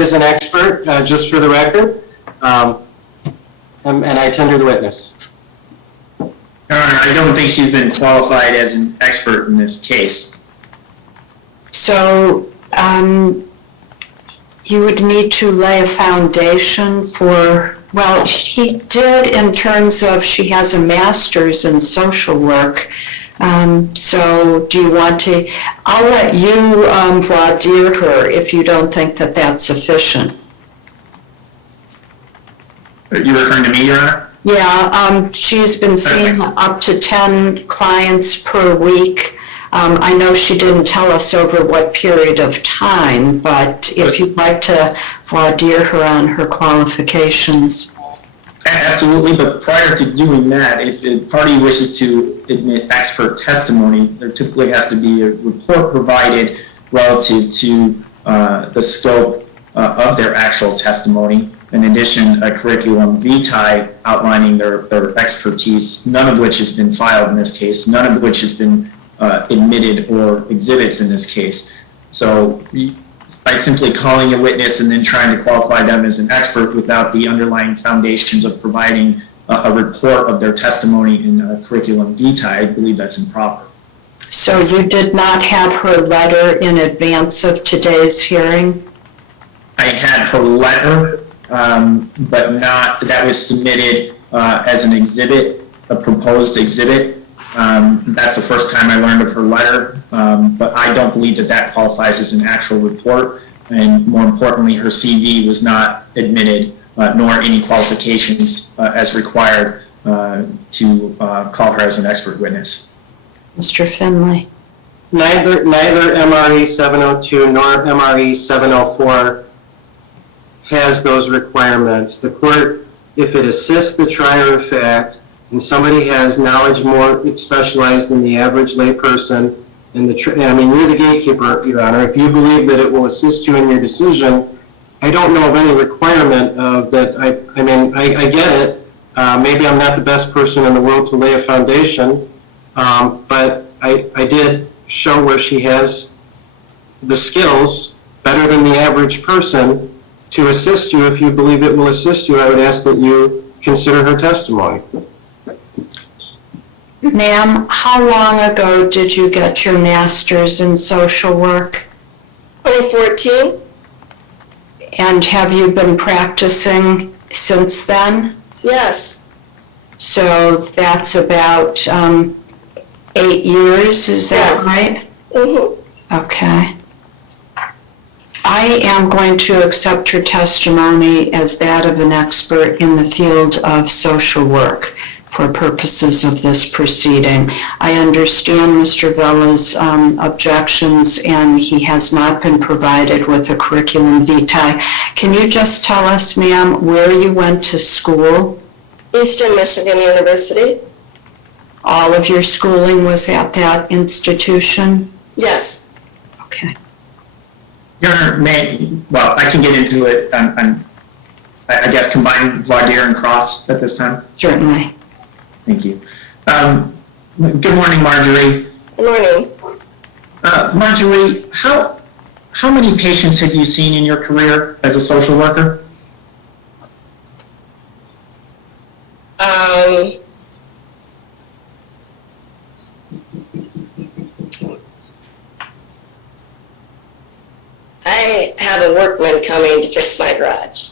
as an expert, just for the record, and I tender the witness. Your Honor, I don't think she's been qualified as an expert in this case. So you would need to lay a foundation for, well, he did in terms of she has a master's in social work. So do you want to, I'll let you voir dire her if you don't think that that's sufficient. Are you referring to me, Your Honor? Yeah, she's been seeing up to 10 clients per week. I know she didn't tell us over what period of time, but if you'd like to voir dire her on her qualifications. Absolutely, but prior to doing that, if a party wishes to admit expert testimony, there typically has to be a report provided relative to the scope of their actual testimony. In addition, a curriculum vitae outlining their expertise, none of which has been filed in this case, none of which has been admitted or exhibits in this case. So by simply calling a witness and then trying to qualify them as an expert without the underlying foundations of providing a report of their testimony in a curriculum vitae, I believe that's improper. So you did not have her letter in advance of today's hearing? I had her letter, but not, that was submitted as an exhibit, a proposed exhibit. That's the first time I learned of her letter, but I don't believe that that qualifies as an actual report. And more importantly, her CV was not admitted, nor any qualifications as required to call her as an expert witness. Mr. Finley. Neither MRE 702 nor MRE 704 has those requirements. The court, if it assists the trier of fact, and somebody has knowledge more specialized than the average layperson, and I mean, you're the gatekeeper, Your Honor. If you believe that it will assist you in your decision, I don't know of any requirement of that. I mean, I get it. Maybe I'm not the best person in the world to lay a foundation, but I did show where she has the skills better than the average person to assist you. If you believe it will assist you, I would ask that you consider her testimony. Ma'am, how long ago did you get your master's in social work? 2014. And have you been practicing since then? Yes. So that's about 8 years, is that Yes. right? Mm-hmm. Okay. I am going to accept her testimony as that of an expert in the field of social work for purposes of this proceeding. I understand Mr. Vella's objections, and he has not been provided with a curriculum vitae. Can you just tell us, ma'am, where you went to school? Eastern Michigan University. All of your schooling was at that institution? Yes. Okay. Your Honor, well, I can get into it on I guess, combine voir dire and cross at this time. Certainly. Thank you. Good morning, Marjorie. Good morning. Marjorie, how many patients have you seen in your career as a social worker? I have a workman coming to fix my garage.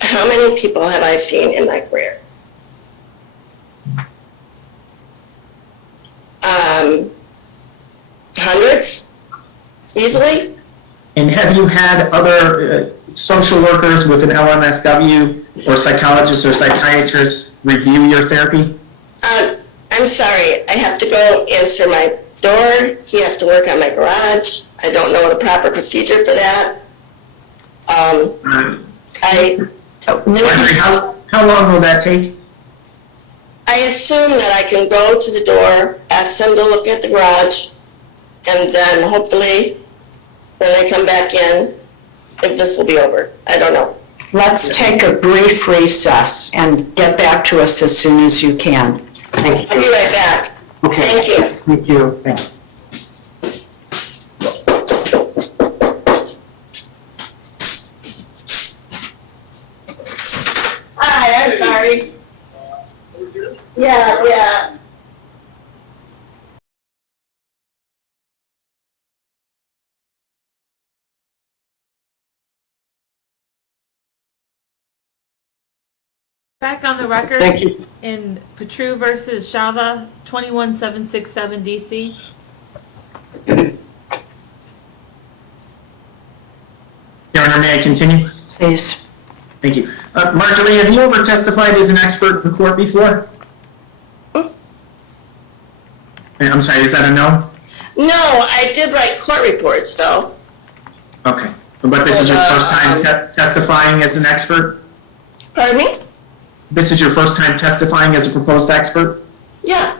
How many people have I seen in my career? Hundreds, easily. And have you had other social workers with an LMSW or psychologists or psychiatrists review your therapy? I'm sorry, I have to go answer my door. He has to work on my garage. I don't know the proper procedure for that. Marjorie, how long will that take? I assume that I can go to the door, ask them to look at the garage, and then hopefully when I come back in, if this will be over. I don't know. Let's take a brief recess and get back to us as soon as you can. I'll be right back. Okay. Thank you. Thank you. Thank you. Hi, I'm sorry. Yeah. Back on the record. Thank you. In Patru versus Shava, 21767 DC. Your Honor, may I continue? Please. Thank you. Marjorie, have you ever testified as an expert in court before? I'm sorry, is that a no? No, I did write court reports though. Okay. But this is your first time testifying as an expert? Pardon me? This is your first time testifying as a proposed expert? Yeah.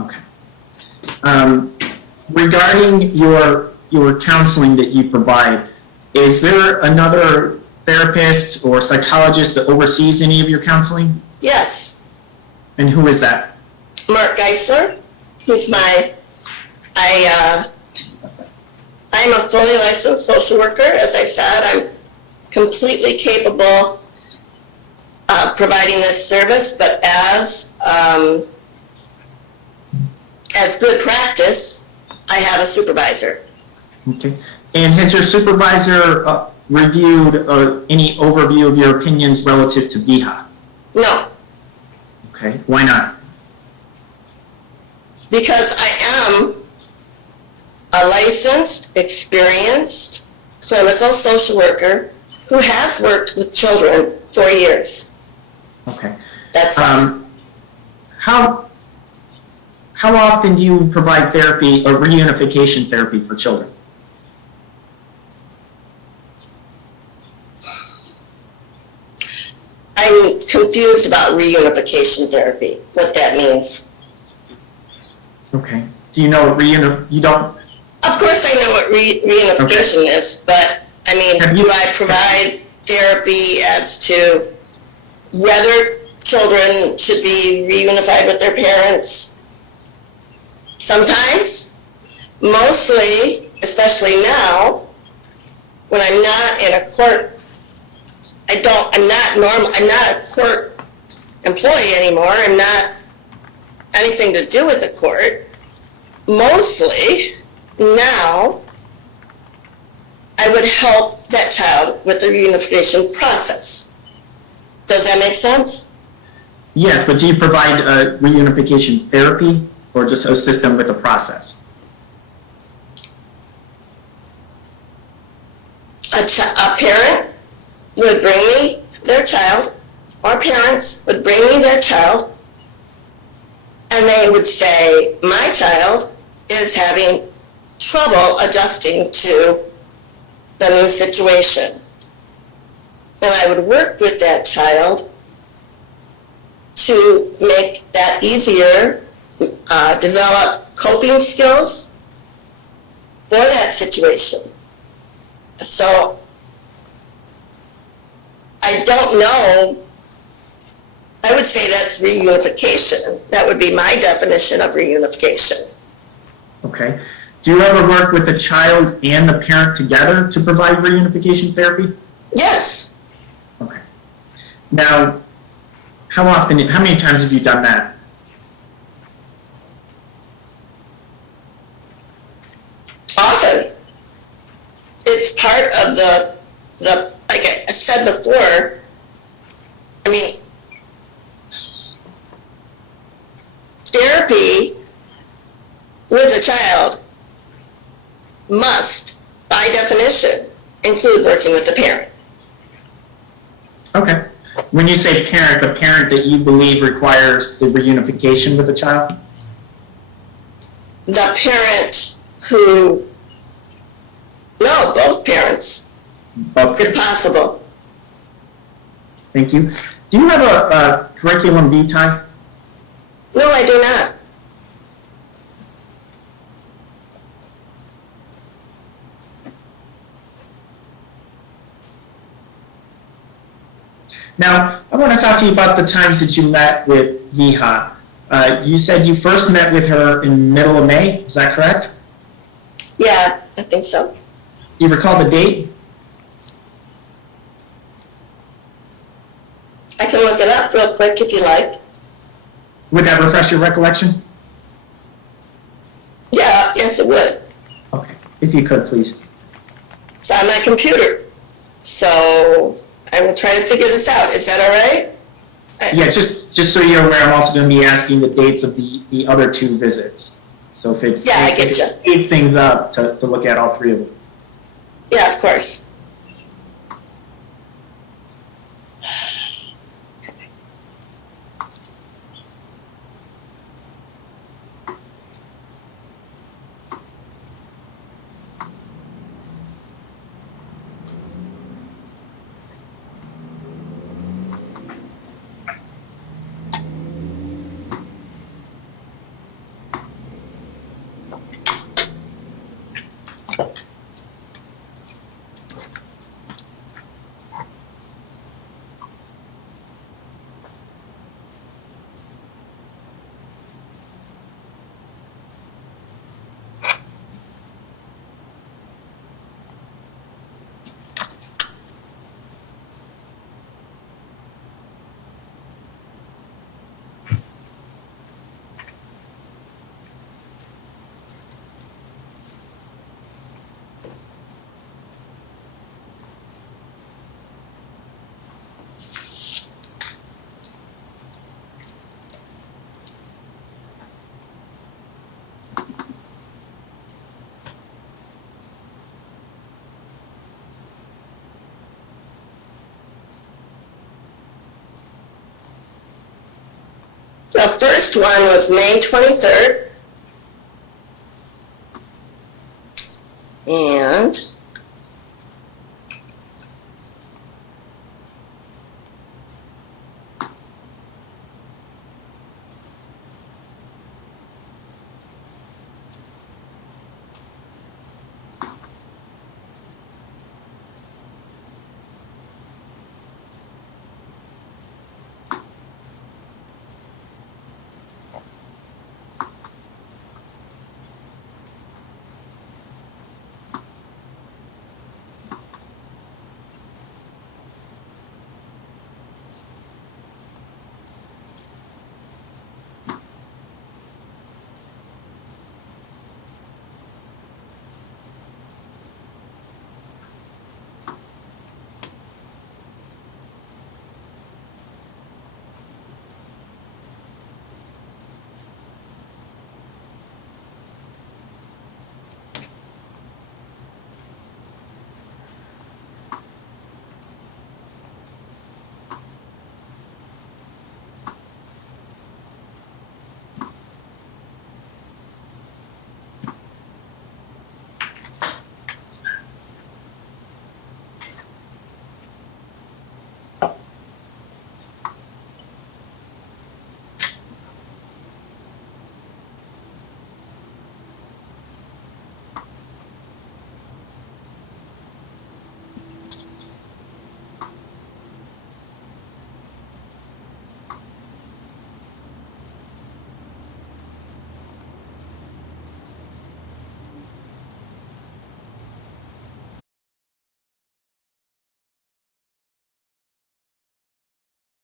Okay. Regarding your counseling that you provide, is there another therapist or psychologist that oversees any of your counseling? Yes. And who is that? Mark Geisler. He's I'm a fully licensed social worker. As I said, I'm completely capable of providing this service, but as good practice, I have a supervisor. Okay. And has your supervisor reviewed any overview of your opinions relative to VHA? No, Okay. Why not? because I am a licensed, experienced clinical social worker who has worked with children for years. Okay. That's why. How often do you provide therapy or reunification therapy for children? I'm confused about reunification therapy, what that means. Okay. Do you know what you don't? Of course I know what reunification is, but I mean, Have you- do I provide therapy as to whether children should be reunified with their parents? Sometimes, mostly, especially now, when I'm not in a court, I'm not a court employee anymore. I'm not anything to do with the court. Mostly, now, I would help that child with the reunification process. Does that make sense? Yes, but do you provide reunification therapy or just assist them with the process? A parent would bring me their child, or parents would bring me their child, and they would say, my child is having trouble adjusting to the new situation. And I would work with that child to make that easier, develop coping skills for that situation. So I don't know. I would say that's reunification. That would be my definition of reunification. Okay. Do you ever work with the child and the parent together to provide reunification therapy? Yes, Okay. Now, how many times have you done that? often. It's part of the like I said before, I mean, therapy with a child must, by definition, include working with the parent. Okay. When you say parent, the parent that you believe requires the reunification with the child? The parent who, no, both parents, Okay. if possible. Thank you. Do you have a curriculum vitae? No, I do not. Now, I want to talk to you about the times that you met with VHA. You said you first met with her in middle of May, is that correct? Yeah, I think so. Do you recall the date? I can look it up real quick if you like. Would that refresh your recollection? Yeah, yes, it would. Okay, if you could, please. It's on my computer. So I will try to figure this out. Is that all right? Yeah, just so you're aware, I'm also going to be asking the dates of the other 2 visits. So if it's, Yeah, I if get it's you. speed things up to look at all 3 of them. Yeah, of course. The first one was May 23rd. And